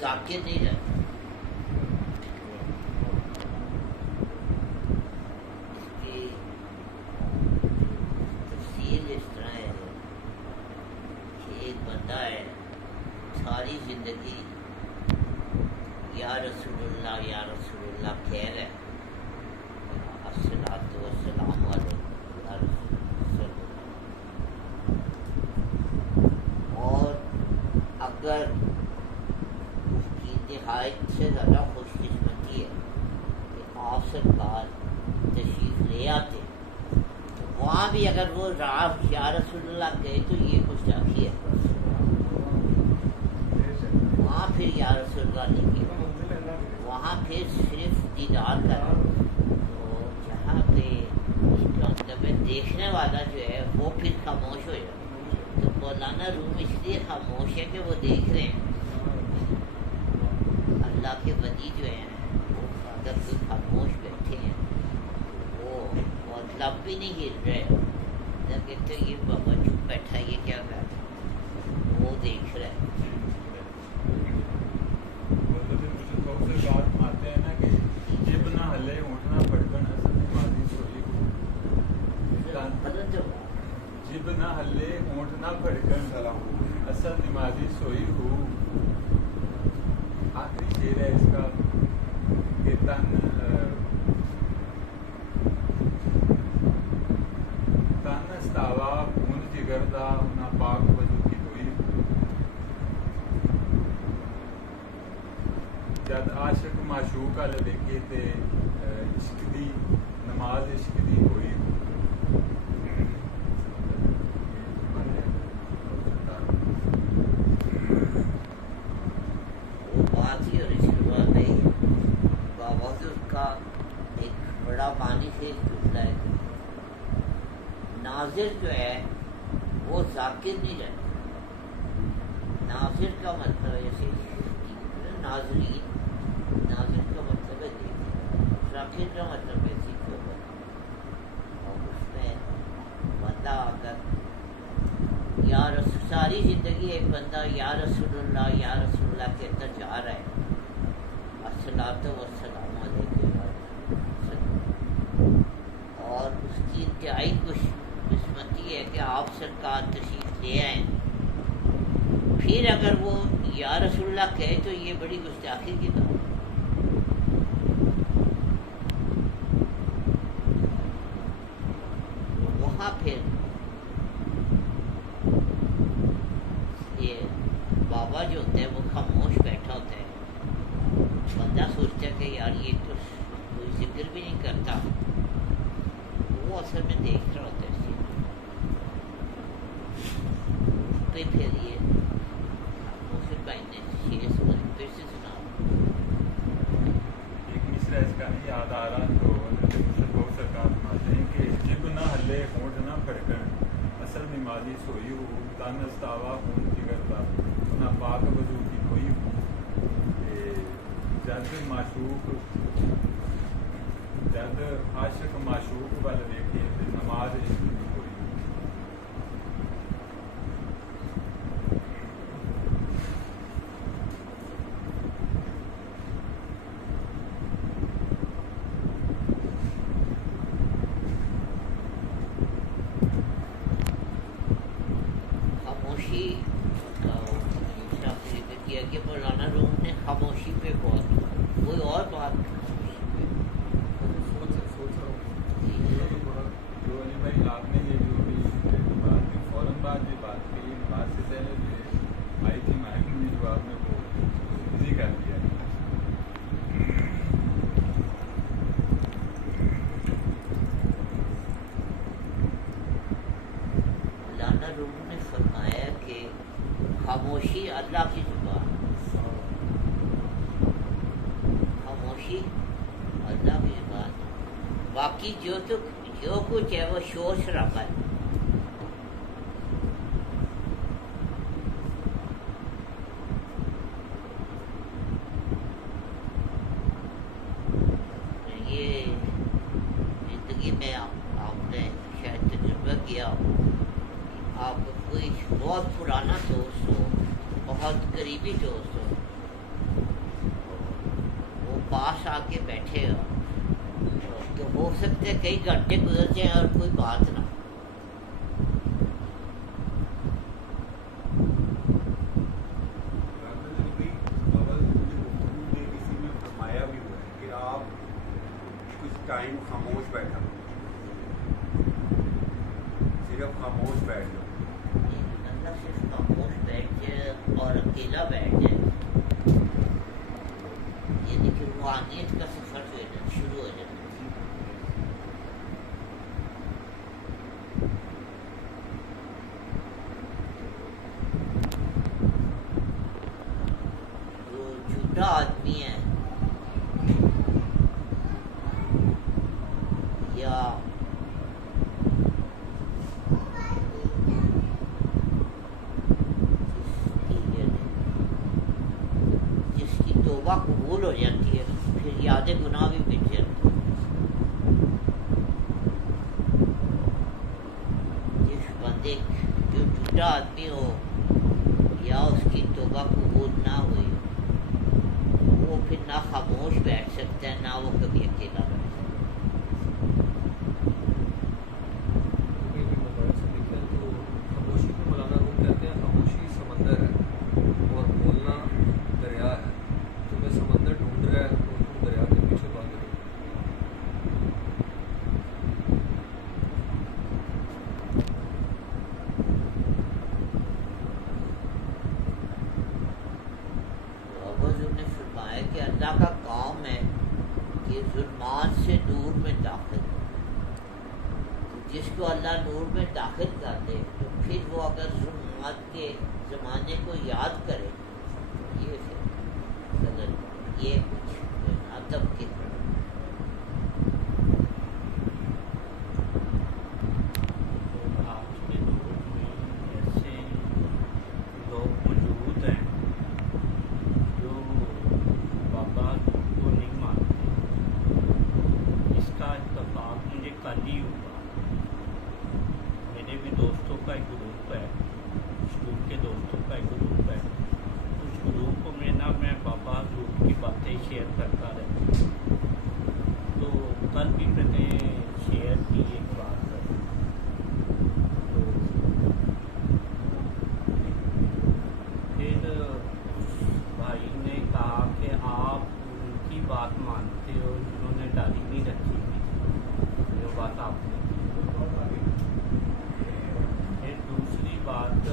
ذاکر نہیں رہتا. اس کی تفصیل اس طرح ہے کہ ایک بندہ ہے ساری زندگی یا رسول اللہ یا رسول اللہ کہہ رہے ہیں، الصلاۃ والسلام علیکم یا رسول اللہ، اور اگر اس کی نہایت سے زیادہ خوش قسمتی ہے کہ آپ سرکار تشریف لے آتے تو وہاں بھی اگر وہ راہ یا رسول اللہ کہے تو یہ گستاخی ہے، وہاں پھر یا رسول اللہ نہیں کہے، وہاں پھر صرف دیدار کرنا. تو جہاں پہ اس کا مطلب ہے دیکھنے والا جو ہے وہ پھر خاموش ہو جائے. تو مولانا روم اس لیے خاموش ہے کہ وہ دیکھ رہے ہیں اللہ کے ولی جو ہیں وہ اگر کوئی خاموش بیٹھے ہیں وہ لب بھی نہیں ہل رہے، کہتے یہ بابا چپ بیٹھا یہ کیا کر رہا ہے، وہ دیکھ رہا ہے. بات ماتے ہیں نا کہ جب نہ ہلے اونٹنا پھڑکن اصل نمازی سوئی ہو، جب نہ ہلے اونٹنا پھڑکن اصل نمازی سوئی ہو. آخری شعر ہے اس کا کہ تن استاوا خون جگر دا ناپاک وضو کی دھوئی، جد عاشق معشوق والے دیکھے تے عشق دی نماز عشق دی ہوئی. وہ بات ہی اور رشتہ نہیں بابا سے اس کا ایک بڑا معنی سے گزرا ہے. ناظر جو ہے وہ ذاکر نہیں رہتا. ناظر کا مطلب ایسے ناظرین، ناظر کا مطلب ہے دیکھنا، ذاکر کا مطلب ہے سیکھو. اور اس میں بندہ اگر یا رسول ساری زندگی ایک بندہ یا رسول اللہ کہتا جا رہا ہے، الصلاۃ والسلام علیکم، اور اس کی انتہائی خوش قسمتی ہے کہ آپ سرکار تشریف لے آئیں، پھر اگر وہ یا رسول اللہ کہے تو یہ بڑی گستاخی کی بات. وہاں پھر یہ بابا جو ہوتا ہے وہ خاموش بیٹھا ہوتا ہے. بندہ سوچتا ہے کہ یار یہ تو کوئی ذکر بھی نہیں کرتا، وہ اصل میں دیکھ رہا ہوتا ہے. پھر یہ بھائی نے شیر سنا، پھر سے سنا. ایک مصرع اس کا نہیں یاد آ رہا تو بہت سرکار فرماتے ہیں کہ جب نہ ہلے ہونٹ نہ پھڑکن اصل نمازی سوئی ہو، تن استاوا خون جگر دا نہ پاک وضو کی دھوئی ہو. جد معشوق جد عاشق معشوق والے دیکھے نماز عشق کی ہوئی. خاموشی کیا کہ مولانا روم نے خاموشی پہ بہت کوئی اور بات جو علی بھائی آپ نے یہ جو بھی بات فوراً بعد یہ بات کہی، بات سے پہلے جو آئی تھی مائک میں جو آپ نے وہ بزی کر دیا. مولانا روم نے فرمایا کہ خاموشی اللہ کی زبان، خاموشی اللہ کی زبان، باقی جو کچھ ہے وہ شور شرابہ ہے. یہ زندگی میں آپ نے شاید تجربہ کیا، آپ کوئی بہت پرانا دوست ہو، بہت قریبی دوست ہو، پاس آ کے بیٹھے گا تو ہو سکتا ہے کئی گھنٹے گزر جائیں اور کوئی بات نہ. ٹائم خاموش بیٹھا صرف خاموش بیٹھ جاؤ اللہ صرف خاموش بیٹھ جائے اور اکیلا بیٹھ جائے یعنی کہ روحانیت کا سفر جو ہے شروع ہو جاتا ہے. جو جھوٹا آدمی ہے یا جس کی توبہ قبول ہو جاتی ہے پھر یاد گناہ بھی مٹ جاتی ہے. جس بندے جو جھوٹا آدمی ہو یا اس کی توبہ قبول نہ ہوئی وہ پھر نہ خاموش بیٹھ سکتا ہے نہ وہ کبھی اکیلا بیٹھ سکتا ہے. خاموشی کو مولانا وہ کہتے ہیں خاموشی سمندر ہے اور بولنا دریا ہے. تمہیں سمندر ڈھونڈ رہا ہے اور تم دریا کے پیچھے بھاگ رہے ہو. نے فرمایا کہ اللہ کا کام ہے کہ ظلمات سے نور میں داخل ہو. جس کو اللہ نور میں داخل کر دے تو پھر وہ اگر ظلمات کے زمانے کو یاد کرے یہ پھر غلط یہ کچھ ادب کے آج کے دور میں ایسے لوگ موجود ہیں جو بابا کو نہیں مانتے. اس کا اتفاق مجھے کل ہی ہوا. میرے بھی دوستوں کا ایک گروپ ہے, اسکول کے دوستوں کا ایک گروپ ہے. اس گروپ میں میں بابا حضور کی باتیں شیئر کرتا رہتا ہوں. تو کل بھی میں نے شیئر کی ایک بات. تو پھر اس بھائی نے کہا کہ آپ ان کی بات مانتے ہو جنہوں نے ڈالی نہیں رکھی تھی جو بات آپ نے کی. پھر دوسری بات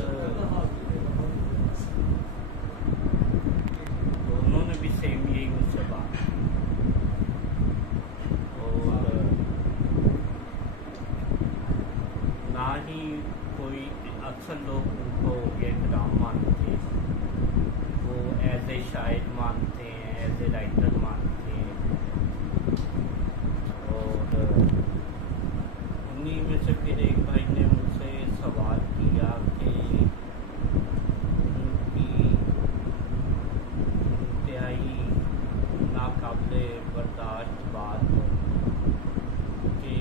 دونوں نے بھی سیم یہی مجھ سے بات کی. اور نہ ہی کوئی اکثر لوگ ان کو احترام مانتے ہیں, وہ ایز اے شاعر مانتے ہیں, ایز اے رائٹر مانتے ہیں. اور انہیں میں سے پھر ایک بھائی نے مجھ سے سوال کیا کہ ان کی انتہائی ناقابل برداشت بات کہ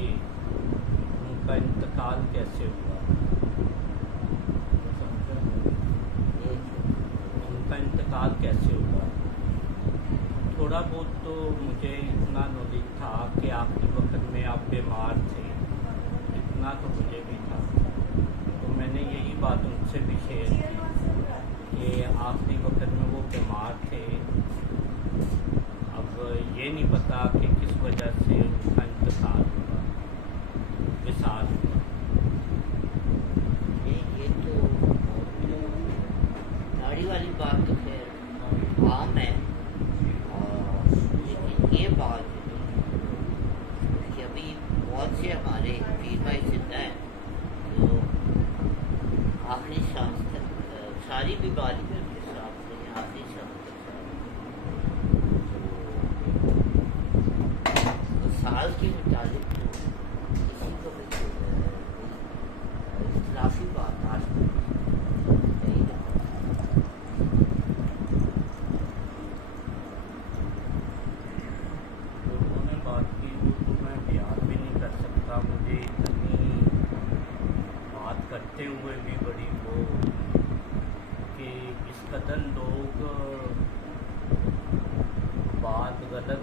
ان کا انتقال کیسے ہوا. ان کا انتقال کیسے ہوا. تھوڑا بہت تو مجھے اتنا نالج تھا کہ آخری وقت میں آپ بیمار تھے, اتنا تو مجھے بھی تھا. تو میں نے یہی بات ان سے بھی شیئر کی کہ آخری وقت میں وہ بیمار تھے. اب یہ نہیں پتا کہ کس وجہ سے ان کا انتقال ہوا, وصال ہوا. یہ تو داڑھی والی بات تو خیر عام ہے. اور لیکن یہ بات کہ ابھی بہت سے ہمارے پیر بھائی زندہ ہیں جو آخری سانس تک ساری بیماری میں ان کے ساتھ تھے, آخری سانس تک سال کے متعلق تو کسی کو بھی اختلافی بات آج نہیں رہا. لوگوں نے بات کی وہ تو میں بیان بھی نہیں کر سکتا. مجھے اتنی بات کرتے ہوئے بھی بڑی وہ کہ اس قدر لوگ بات غلط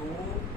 2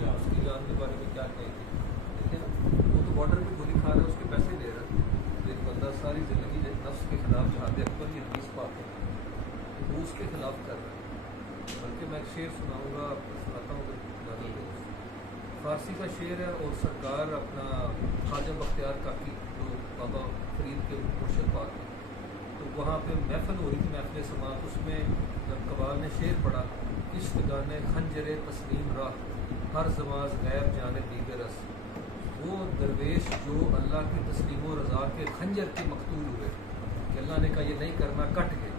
یا اس کی جان کے بارے میں کیا کہیں گے؟ دیکھیں نا، وہ تو بارڈر پہ گولی کھا رہا ہے، اس کے پیسے لے رہا ہے. ایک بندہ ساری زندگی نفس کے خلاف جہاد اکبر کی حدیث پاتے ہیں، وہ اس کے خلاف کر رہا ہے. بلکہ میں ایک شعر سناؤں گا، سناتا ہوں. فارسی کا شعر ہے، اور سرکار اپنا خواجہ بختیار کاکی جو بابا فرید کے مرشد پاک ہیں، تو وہاں پہ محفل ہو رہی تھی، محفل سماعت. اس میں جب قبال نے شعر پڑھا، کشت گانے خنجر تسلیم راہ، ہر زماز غیب جانے دیگر اس. وہ درویش جو اللہ کی تسلیم و رضا کے خنجر کے مقتول ہوئے کہ اللہ نے کہا یہ نہیں کرنا، کٹ گئے.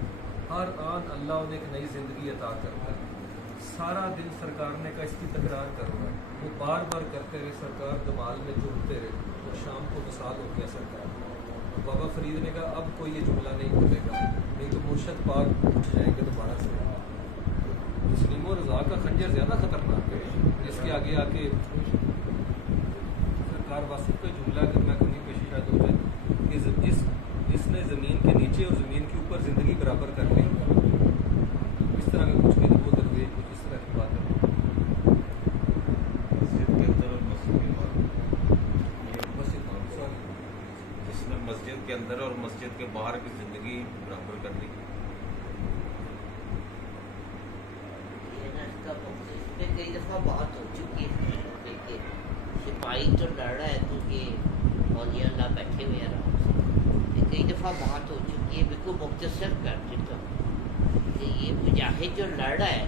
ہر آن اللہ انہیں ایک نئی زندگی عطا کرتا ہے. سارا دن سرکار نے کہا اس کی تکرار کر رہا ہے، وہ بار بار کرتے رہے، سرکار دمال میں جھومتے رہے، اور شام کو وصال ہو گیا سرکار. بابا فرید نے کہا اب کوئی یہ جملہ نہیں بولے گا، نہیں تو مرشد پاک اٹھ جائیں گے دوبارہ سے. تسلیم و رضا کا خنجر زیادہ خطرناک ہے. اس کے آگے آ کے سرکار واسف کا جملہ اگر میں کہیں پیش شاید ہو جائے کہ جس نے زمین کے نیچے اور زمین کے اوپر زندگی برابر کر لی، اس طرح کا کچھ بھی وہ درویش کچھ اس طرح کی بات ہے. مسجد کے اندر اور مسجد کے باہر، جس نے مسجد کے اندر اور مسجد کے باہر کی زندگی برابر کر لی. اس میں کئی دفعہ بات ہو چکی ہے کہ سپاہی تو لڑ رہا ہے تو یہ اولیاء اللہ بیٹھے ہوئے آرام سے. کئی دفعہ بات ہو چکی ہے، بالکل مختصر کر دیتا ہوں کہ یہ مجاہد جو لڑ رہا ہے،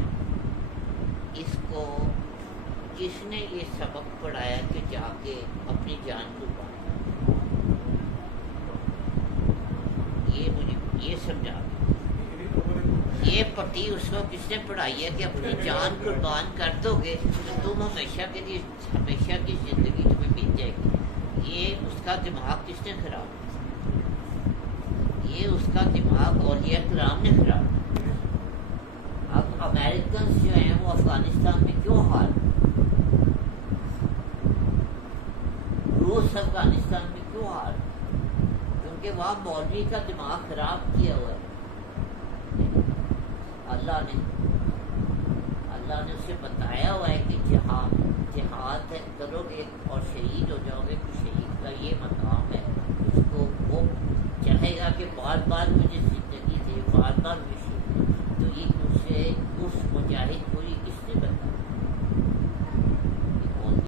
اس کو جس نے یہ سبق پڑھایا کہ جا کے اپنی جان قربان، یہ مجھے یہ سمجھا. یہ پٹی اس کو کس نے پڑھائی ہے کہ اپنی جان قربان کر دو گے تو تم ہمیشہ کے لیے ہمیشہ کی زندگی تمہیں مل جائے گی. یہ اس کا دماغ کس نے خراب کیا؟ یہ اس کا دماغ اولیاء کرام نے خراب کیا. اب امریکنز جو ہیں وہ افغانستان میں کیوں ہار، روس افغانستان میں کیوں ہار؟ کیونکہ وہاں مولوی کا دماغ خراب کیا ہوا ہے. اللہ نے اسے بتایا ہوا ہے کہ جہاد ہے کرو گے اور شہید ہو جاؤ گے، تو شہید کا یہ مقام ہے. اس کو وہ چاہے گا کہ بار بار